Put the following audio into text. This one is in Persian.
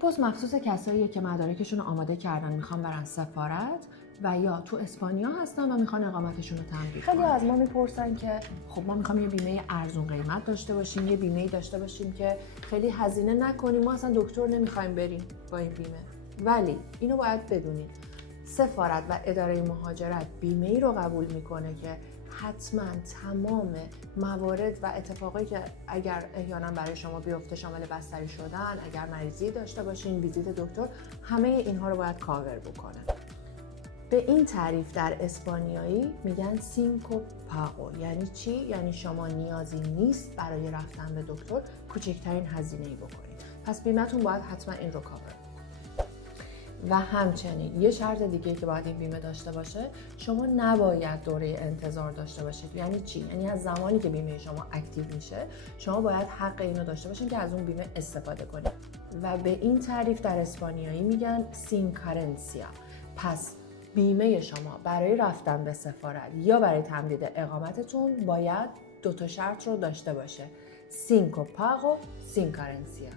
پست مخصوص کساییه که مدارکشون رو آماده کردن میخوان برن سفارت و یا تو اسپانیا هستن و میخوان اقامتشون رو تمدید کنن. خیلی از ما میپرسن که خب ما میخوام یه بیمه ارزون قیمت داشته باشیم، یه بیمه‌ای داشته باشیم که خیلی هزینه نکنیم، ما اصلا دکتر نمیخوایم بریم با این بیمه. ولی اینو باید بدونید سفارت و اداره مهاجرت بیمه‌ای رو قبول میکنه که حتما تمام موارد و اتفاقایی که اگر احیانا برای شما بیفته شامل بستری شدن، اگر مریضی داشته باشین، ویزیت دکتر، همه اینها رو باید کاور بکنه. به این تعریف در اسپانیایی میگن سینکو پاگو. یعنی چی؟ یعنی شما نیازی نیست برای رفتن به دکتر کوچکترین هزینه‌ای بکنید. پس بیمه‌تون باید حتما این رو کاور بکنه. و همچنین یه شرط دیگه که باید این بیمه داشته باشه، شما نباید دوره انتظار داشته باشید. یعنی چی؟ یعنی از زمانی که بیمه شما اکتیو میشه شما باید حق اینو داشته باشین که از اون بیمه استفاده کنید. و به این تعریف در اسپانیایی میگن سین کارنسیا. پس بیمه شما برای رفتن به سفارت یا برای تمدید اقامتتون باید 2 تا شرط رو داشته باشه: سینکو پاگو، سین کارنسیا.